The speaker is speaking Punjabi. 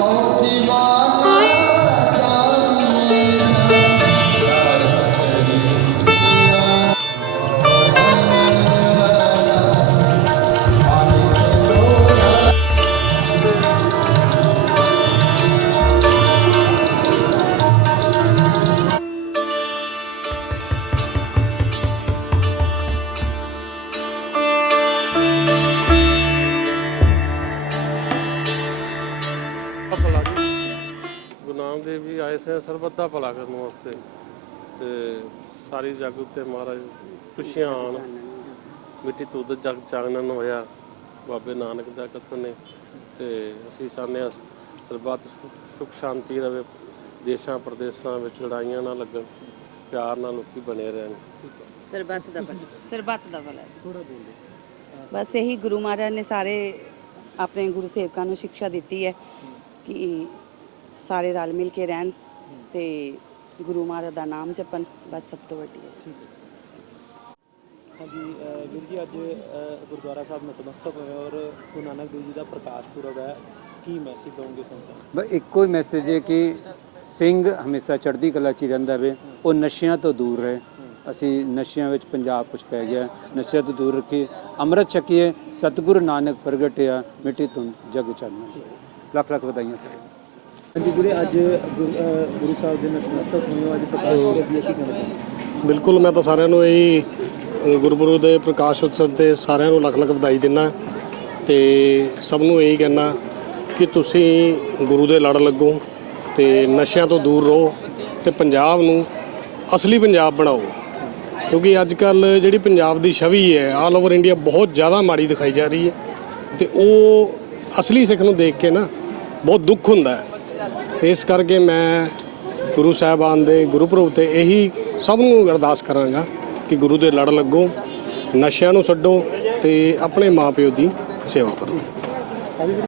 পার্বতী মা ਭਲਾ ਜੀ। ਗੁਰੂ ਨਾਨਕ ਦੇਵ ਜੀ ਆਏ ਸੀ ਸਰਬੱਤ ਦਾ ਭਲਾ ਕਰਨ ਵਾਸਤੇ ਤੇ ਸਾਰੀ ਜਗ ਉੱਤੇ ਮਹਾਰਾਜ ਖੁਸ਼ੀਆਂ ਆਣ ਮਿੱਟੀ ਤੁਧ ਜਗ ਚਾਨਣ ਹੋਇਆ। ਬਾਬੇ ਨਾਨਕ ਦਾ ਕਥਨ ਨੇ ਤੇ ਅਸੀਂ ਚਾਹੁੰਦੇ ਹਾਂ ਸਰਬੱਤ ਸੁਖ ਸ਼ਾਂਤੀ ਰਵੇ। ਦੇਸ਼ਾਂ ਪ੍ਰਦੇਸ਼ਾਂ ਵਿੱਚ ਲੜਾਈਆਂ ਨਾ ਲੱਗਣ। ਪਿਆਰ ਨਾਲ ਲੋਕੀ ਬਣੇ ਰਹਿਣ। ਸਰਬੱਤ ਦਾ ਭਲਾ। ਸਰਬੱਤ ਦਾ ਭਲਾ। ਥੋੜਾ ਬਸ ਇਹੀ ਗੁਰੂ ਮਹਾਰਾਜ ਨੇ ਸਾਰੇ ਆਪਣੇ ਗੁਰੂ ਸੇਵਕਾਂ ਨੂੰ ਸਿੱਖਿਆ ਦਿੱਤੀ ਹੈ। ਕਿ ਸਾਰੇ ਰਲ ਮਿਲ ਕੇ ਰਹਿਣ ਤੇ ਗੁਰੂ ਮਹਾਰਾਜ ਦਾ ਨਾਮ ਜਪਣ ਬਸ ਸਭ ਤੋਂ ਵੱਡੀ ਹੈ। ਹਾਂਜੀ ਵੀਰ ਜੀ ਅੱਜ ਗੁਰਦੁਆਰਾ ਸਾਹਿਬ ਨਤਮਸਤਕ ਹੋਏ ਔਰ ਗੁਰੂ ਨਾਨਕ ਦੇਵ ਜੀ ਦਾ ਪ੍ਰਕਾਸ਼ ਪੁਰਬ ਹੈ। ਕੀ ਮੈਸੇਜ ਦਵੋਗੇ ਸੰਤਾਂ? ਬਸ ਇੱਕੋ ਹੀ ਮੈਸੇਜ ਹੈ ਕਿ ਸਿੰਘ ਹਮੇਸ਼ਾ ਚੜ੍ਹਦੀ ਕਲਾ 'ਚ ਹੀ ਰਹਿੰਦਾ ਵੇ ਉਹ ਨਸ਼ਿਆਂ ਤੋਂ ਦੂਰ ਰਹੇ। ਅਸੀਂ ਨਸ਼ਿਆਂ ਵਿੱਚ ਪੰਜਾਬ ਕੁਝ ਪੈ ਗਿਆ। ਨਸ਼ਿਆਂ ਤੋਂ ਦੂਰ ਰੱਖੀਏ। ਅੰਮ੍ਰਿਤ ਛਕੀਏ। ਸਤਿਗੁਰੂ ਨਾਨਕ ਪ੍ਰਗਟਿਆ ਮਿੱਟੀ ਤੋਂ ਜਗ ਚਾਨਣਾ। ਲੱਖ ਲੱਖ ਵਧਾਈਆਂ ਸਾਰੇ। ਹਾਂਜੀ ਵੀਰੇ ਅੱਜ ਗੁਰੂ ਅਹ ਗੁਰੂ ਸਾਹਿਬ ਦੇ ਨਤਮਸਤਕ ਹੋਏ ਹੋ ਅੱਜ ਪ੍ਰਕਾਸ਼ ਪੁਰਬ ਦੀ ਅਸੀਂ ਚਾਹੁੰਦੇ ਬਿਲਕੁਲ ਮੈਂ ਤਾਂ ਸਾਰਿਆਂ ਨੂੰ ਇਹੀ ਅ, ਗੁਰਪੁਰਬ ਦੇ ਪ੍ਰਕਾਸ਼ ਉਤਸਵ ਤੇ ਸਾਰਿਆਂ ਨੂੰ ਲੱਖ ਲੱਖ ਵਧਾਈ ਦਿੰਦਾ। ਤੇ ਸਭ ਨੂੰ ਇਹੀ ਕਹਿਣਾ ਕਿ ਤੁਸੀਂ ਗੁਰੂ ਦੇ ਲੜ ਲੱਗੋ ਤੇ ਨਸ਼ਿਆਂ ਤੋਂ ਦੂਰ ਰਹੋ ਤੇ ਪੰਜਾਬ ਨੂੰ ਅਸਲੀ ਪੰਜਾਬ ਬਣਾਓ। ਕਿਉਂਕਿ ਅੱਜ ਕੱਲ ਜਿਹੜੀ ਪੰਜਾਬ ਦੀ ਛਵੀ ਹੈ ਆਲ ਓਵਰ ਇੰਡੀਆ ਬਹੁਤ ਜ਼ਿਆਦਾ ਮਾੜੀ ਦਿਖਾਈ ਜਾ ਰਹੀ ਹੈ। ਤੇ ਉਹ ਅਸਲੀ ਸਿੱਖ ਨੂੰ ਦੇਖ ਕੇ ਨਾ ਬਹੁਤ ਦੁੱਖ ਹੁੰਦਾ ਹੈ। ਇਸ ਕਰਕੇ ਮੈਂ ਗੁਰੂ ਸਾਹਿਬਾਨ ਦੇ ਗੁਰਪੁਰਬ ਤੇ ਇਹੀ ਸਭ ਨੂੰ ਅਰਦਾਸ ਕਰਾਂਗਾ ਕਿ ਗੁਰੂ ਦੇ ਲੜ ਲੱਗੋ, ਨਸ਼ਿਆਂ ਨੂੰ ਛੱਡੋ ਤੇ ਆਪਣੇ ਮਾਪਿਓ ਦੀ ਸੇਵਾ ਕਰੋ।